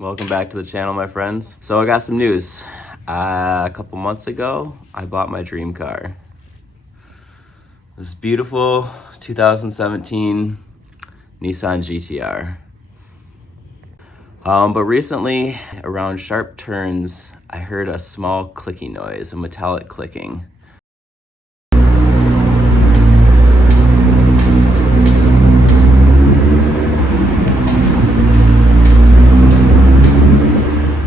Welcome back to the channel, my friends. So I got some news. A couple months ago, I bought my dream car. This beautiful 2017 Nissan GTR. But recently, around sharp turns, I heard a small clicking noise, a metallic clicking.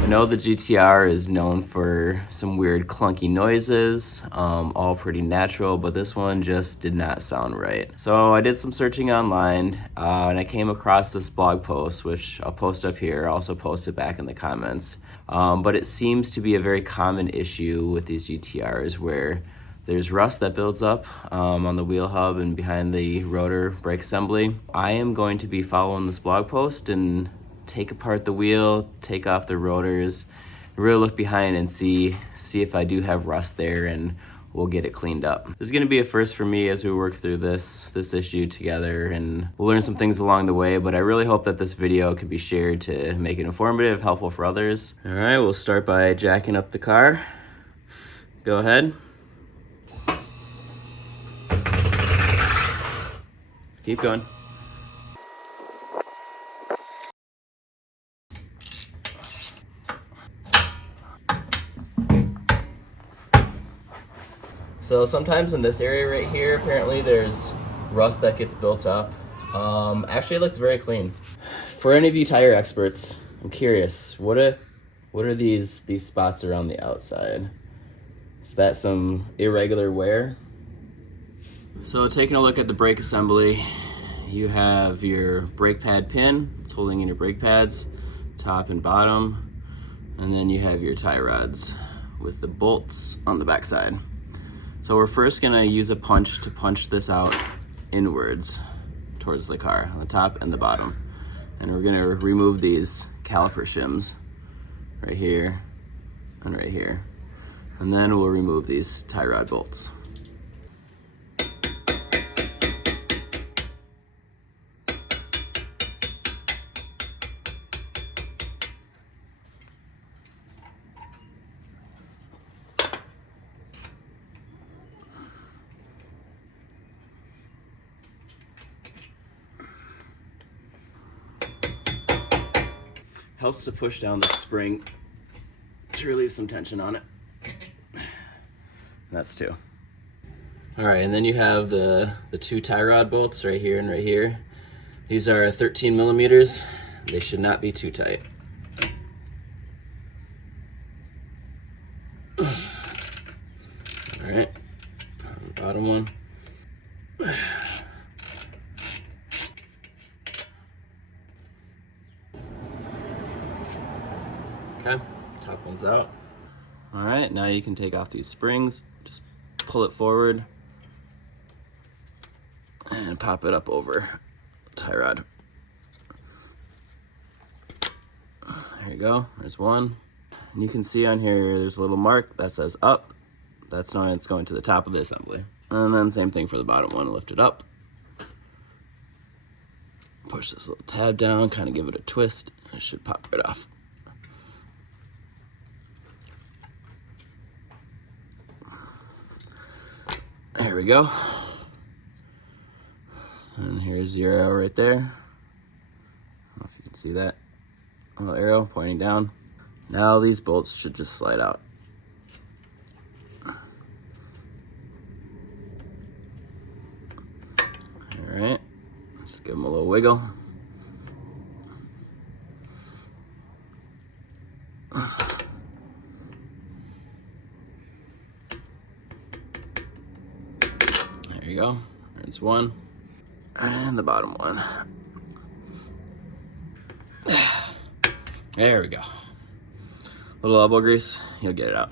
I know the GTR is known for some weird clunky noises, all pretty natural, but this one just did not sound right. So I did some searching online and I came across this blog post, which I'll post up here, I'll also post it back in the comments. But it seems to be a very common issue with these GTRs where there's rust that builds up on the wheel hub and behind the rotor brake assembly. I am going to be following this blog post and take apart the wheel, take off the rotors, really look behind and see if I do have rust there, and we'll get it cleaned up. This is gonna be a first for me as we work through this issue together, and we'll learn some things along the way, but I really hope that this video can be shared to make it informative, helpful for others. All right, we'll start by jacking up the car. Go ahead. Keep going. So sometimes in this area right here, apparently there's rust that gets built up. Actually, it looks very clean. For any of you tire experts, I'm curious, what are these spots around the outside? Is that some irregular wear? So taking a look at the brake assembly, you have your brake pad pin. It's holding in your brake pads, top and bottom. And then you have your tie rods with the bolts on the backside. So we're first gonna use a punch to punch this out inwards towards the car, on the top and the bottom. And we're gonna remove these caliper shims right here and right here. And then we'll remove these tie rod bolts. Helps to push down the spring to relieve some tension on it. That's two. All right, and then you have the two tie rod bolts right here and right here. These are 13 millimeters. They should not be too tight. All right, the bottom one. Okay, top one's out. All right, now you can take off these springs. Just pull it forward and pop it up over the tie rod. There you go, there's one. And you can see on here, there's a little mark that says up. That's knowing it's going to the top of the assembly. And then same thing for the bottom one, lift it up. Push this little tab down, kind of give it a twist. It should pop right off. There we go. And here's your arrow right there. I don't know if you can see that. A little arrow pointing down. Now these bolts should just slide out. All right, just give them a little wiggle. There you go, there's one, and the bottom one. There we go. Little elbow grease, you'll get it out.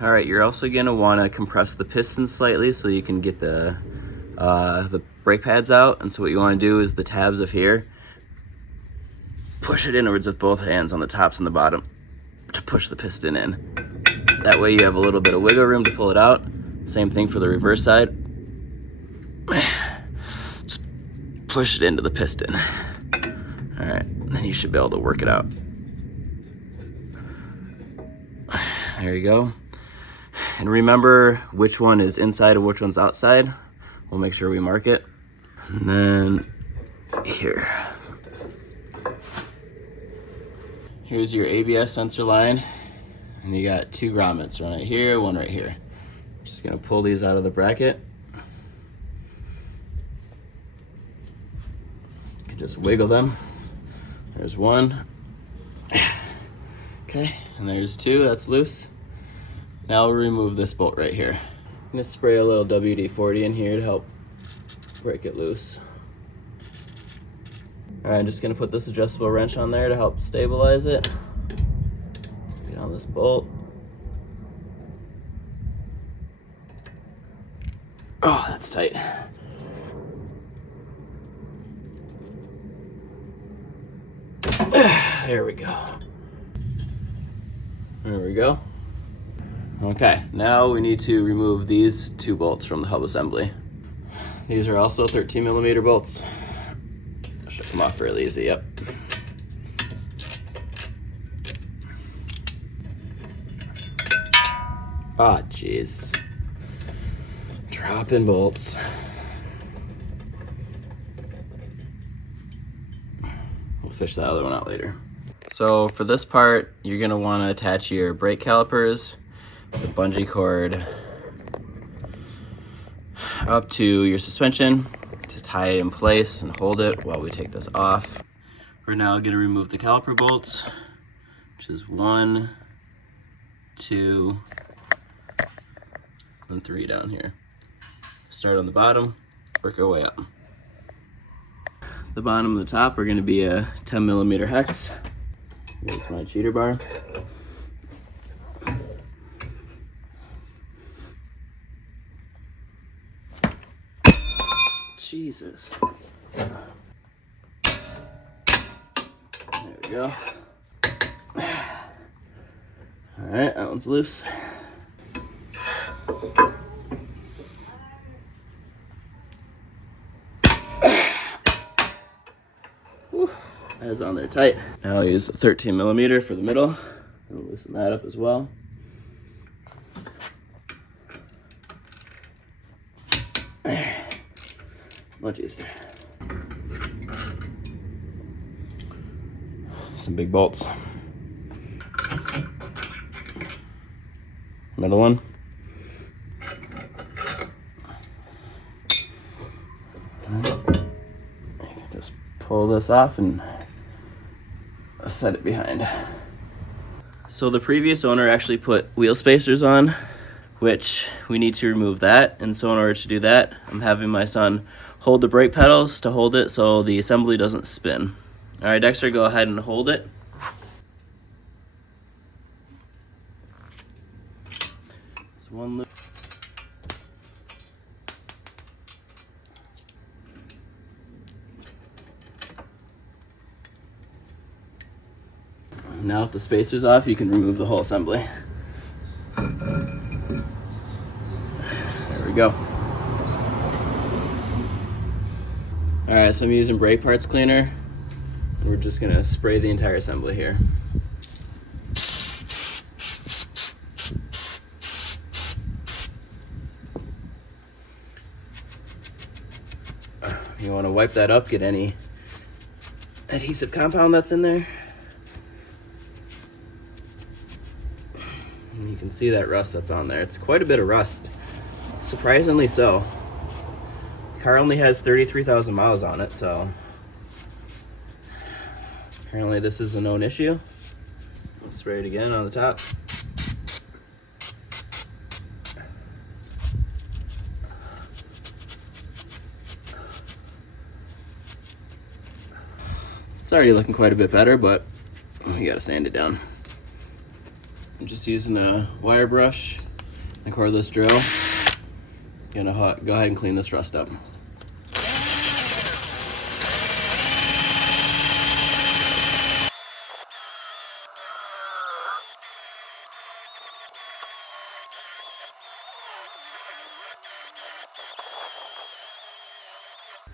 All right, you're also gonna wanna compress the piston slightly so you can get the brake pads out. And so what you wanna do is the tabs of here, push it inwards with both hands on the tops and the bottom to push the piston in. That way you have a little bit of wiggle room to pull it out. Same thing for the reverse side. Just push it into the piston. All right, then you should be able to work it out. There you go. And remember which one is inside and which one's outside. We'll make sure we mark it. And then here. Here's your ABS sensor line. And you got 2 grommets, one right here, one right here. Just gonna pull these out of the bracket. You can just wiggle them. There's 1. Okay, and there's 2, that's loose. Now we'll remove this bolt right here. I'm gonna spray a little WD-40 in here to help break it loose. All right, I'm just gonna put this adjustable wrench on there to help stabilize it. Get on this bolt. Oh, that's tight. There we go. There we go. Okay, now we need to remove these 2 bolts from the hub assembly. These are also 13mm bolts. Should come off real easy, yep. Ah, jeez. Dropping bolts. We'll fish that other one out later. So for this part, you're gonna wanna attach your brake calipers, the bungee cord, up to your suspension to tie it in place and hold it while we take this off. We're now gonna remove the caliper bolts, which is 1, 2, and 3 down here. Start on the bottom, work our way up. The bottom and the top are gonna be a 10mm hex. Here's my cheater bar. Jesus. There we go. All right, that one's loose. Whew, that is on there tight. Now I'll use a 13mm for the middle. I'll loosen that up as well. Much easier. Some big bolts. Middle one. Just pull this off and set it behind. So the previous owner actually put wheel spacers on, which we need to remove that. And so in order to do that, I'm having my son hold the brake pedals to hold it so the assembly doesn't spin. All right, Dexter, go ahead and hold it. There's one loop. Now if the spacer's off, you can remove the whole assembly. There we go. All right, so I'm using brake parts cleaner. We're just gonna spray the entire assembly here. You wanna wipe that up, get any adhesive compound that's in there. And you can see that rust that's on there. It's quite a bit of rust, surprisingly so. The car only has 33,000 miles on it, so apparently this is a known issue. I'll spray it again on the top. It's already looking quite a bit better, but we gotta sand it down. I'm just using a wire brush and a cordless drill. Gonna go ahead and clean this rust up.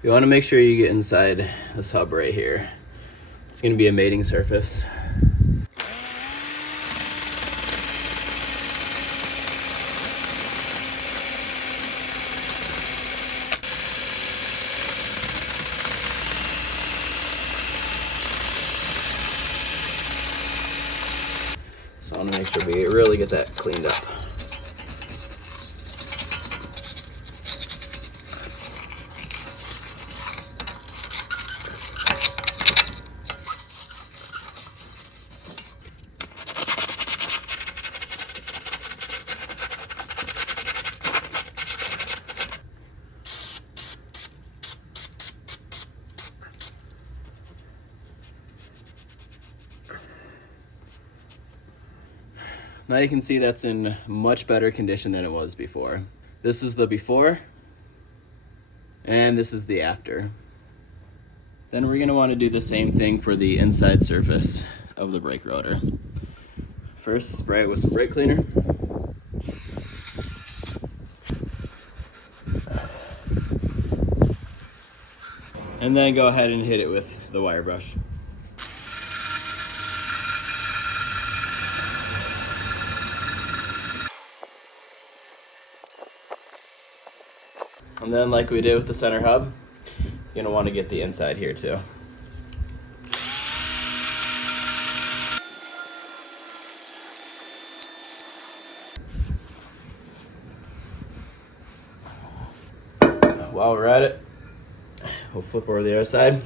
You want to make sure you get inside this hub right here. It's going to be a mating surface. So I want to make sure we really get that cleaned up. Now you can see that's in much better condition than it was before. This is the before, and this is the after. Then we're gonna wanna do the same thing for the inside surface of the brake rotor. First, spray it with some brake cleaner. And then go ahead and hit it with the wire brush. And then like we did with the center hub, you're gonna wanna get the inside here too. While we're at it, we'll flip over the other side,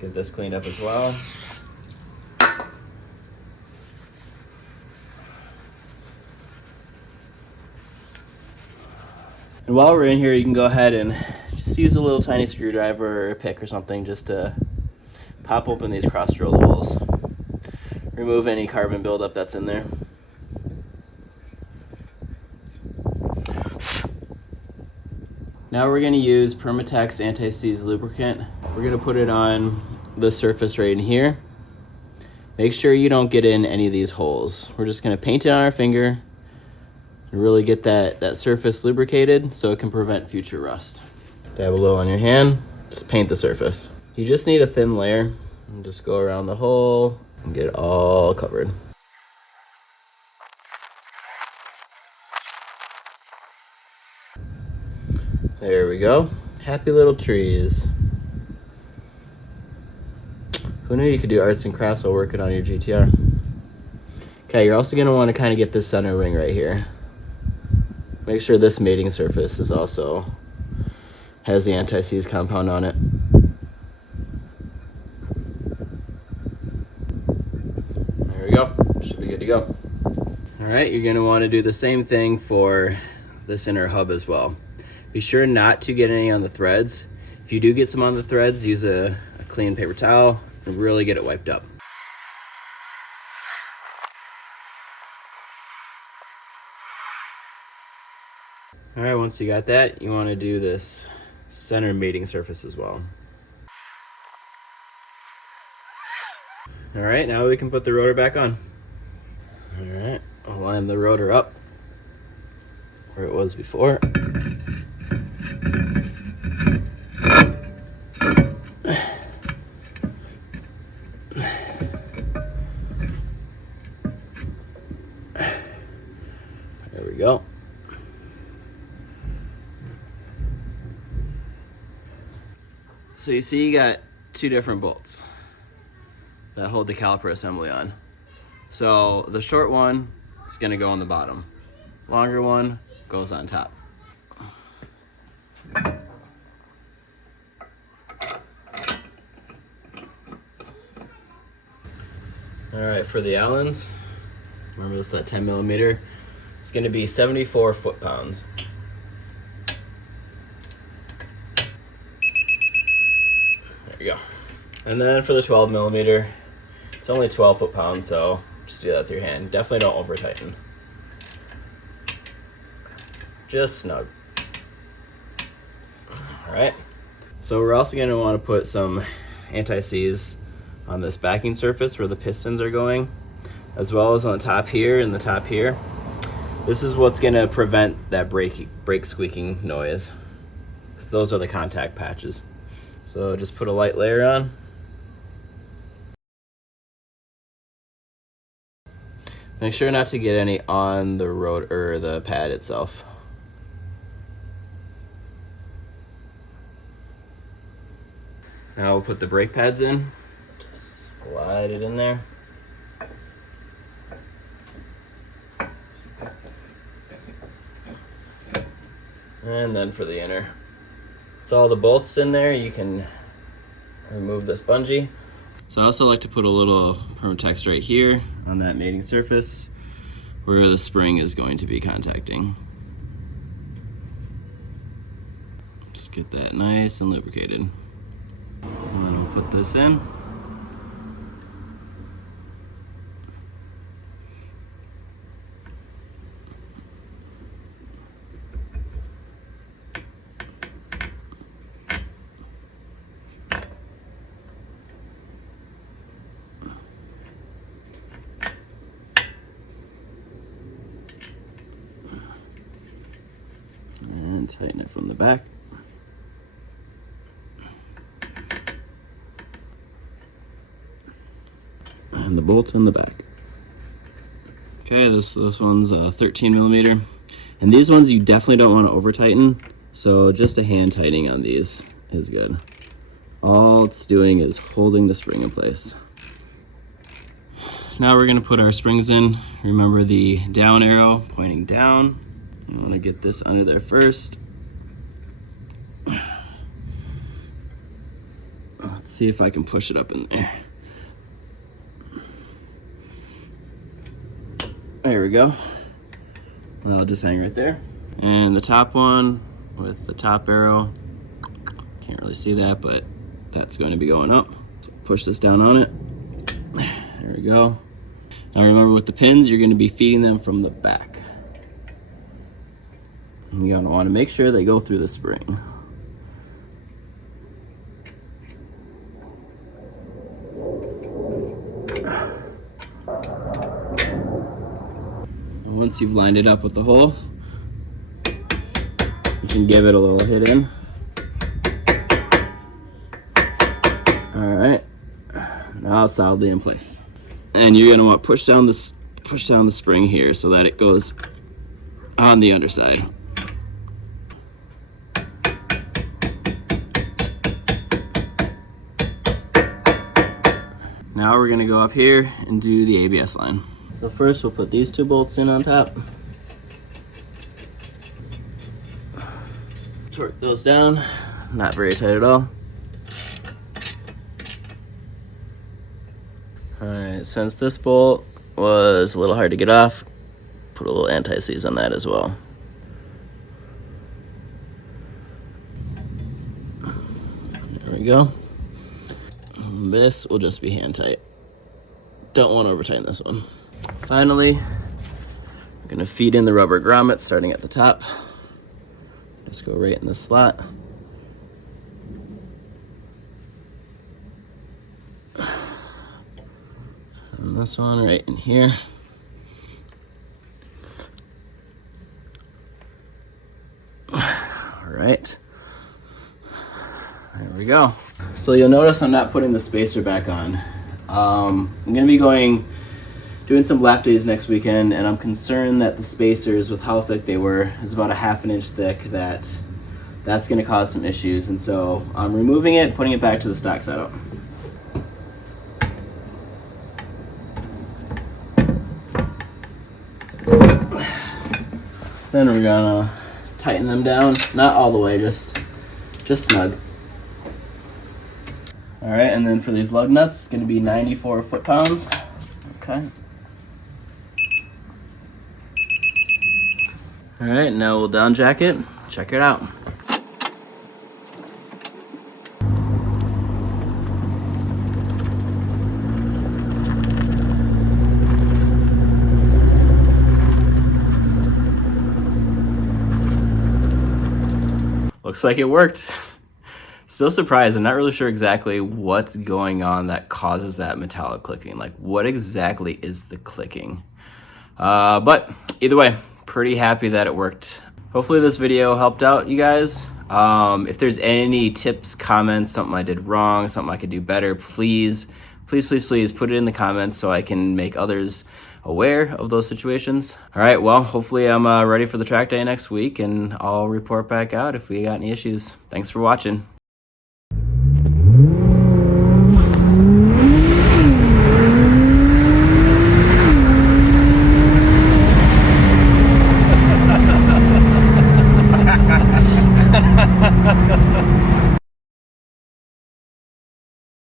get this cleaned up as well. And while we're in here, you can go ahead and just use a little tiny screwdriver or a pick or something just to pop open these cross drilled holes. Remove any carbon buildup that's in there. Now we're going to use Permatex Anti-Seize lubricant. We're going to put it on the surface right in here. Make sure you don't get in any of these holes. We're just going to paint it on our finger and really get that surface lubricated so it can prevent future rust. Dab a little on your hand, just paint the surface. You just need a thin layer and just go around the hole and get it all covered. There we go. Happy little trees. Who knew you could do arts and crafts while working on your GTR? Okay, you're also gonna wanna kinda get this center ring right here. Make sure this mating surface is also has the anti-seize compound on it. There we go, should be good to go. All right, you're gonna wanna do the same thing for this inner hub as well. Be sure not to get any on the threads. If you do get some on the threads, use a clean paper towel and really get it wiped up. All right, once you got that, you want to do this center mating surface as well. All right, now we can put the rotor back on. All right, I'll line the rotor up where it was before. There we go. So you see you got two different bolts that hold the caliper assembly on. So the short one is gonna go on the bottom. Longer one goes on top. All right, for the Allens, remember this is that 10 millimeter. It's gonna be 74 foot-pounds. There you go. And then for the 12 millimeter, it's only 12 foot-pounds, so just do that with your hand. Definitely don't over-tighten. Just snug. All right. So we're also gonna wanna put some anti-seize on this backing surface where the pistons are going, as well as on the top here and the top here. This is what's gonna prevent that brake squeaking noise. So those are the contact patches. So just put a light layer on. Make sure not to get any on the road or the pad itself. Now we'll put the brake pads in. Just slide it in there. And then for the inner. With all the bolts in there, you can remove this bungee. So I also like to put a little Permatex right here on that mating surface where the spring is going to be contacting. Just get that nice and lubricated. And then we'll put this in. And tighten it from the back. And the bolt in the back. Okay, this one's 13 millimeter. And these ones you definitely don't want to over tighten, so just a hand tightening on these is good. All it's doing is holding the spring in place. Now we're gonna put our springs in. Remember the down arrow pointing down. You wanna get this under there first. Let's see if I can push it up in there. There we go. That'll just hang right there. And the top one with the top arrow, can't really see that, but that's going to be going up. So push this down on it. There we go. Now remember with the pins, you're going to be feeding them from the back. And you're going to want to make sure they go through the spring. And once you've lined it up with the hole, you can give it a little hit in. All right, now it's solidly in place. And you're gonna want to push down the spring here so that it goes on the underside. Now we're gonna go up here and do the ABS line. So first we'll put these two bolts in on top. Torque those down, not very tight at all. Alright, since this bolt was a little hard to get off, put a little anti-seize on that as well. There we go. This will just be hand tight. Don't want to over tighten this one. Finally, we're going to feed in the rubber grommets starting at the top. Just go right in the slot. And this one right in here. All right. There we go. So you'll notice I'm not putting the spacer back on. I'm going to be doing some lap days next weekend, and I'm concerned that the spacers, with how thick they were, is about a ½ inch thick, that's going to cause some issues. And so I'm removing it, putting it back to the stock setup. Then we're gonna tighten them down, not all the way, just snug. All right, and then for these lug nuts, it's gonna be 94 foot-pounds. Okay. All right, now we'll down jack it. Check it out. Looks like it worked. Still surprised. I'm not really sure exactly what's going on that causes that metallic clicking. Like, what exactly is the clicking? But either way, pretty happy that it worked. Hopefully this video helped out you guys. If there's any tips, comments, something I did wrong, something I could do better, please put it in the comments so I can make others aware of those situations. All right, well, hopefully I'm ready for the track day next week, and I'll report back out if we got any issues. Thanks for watching.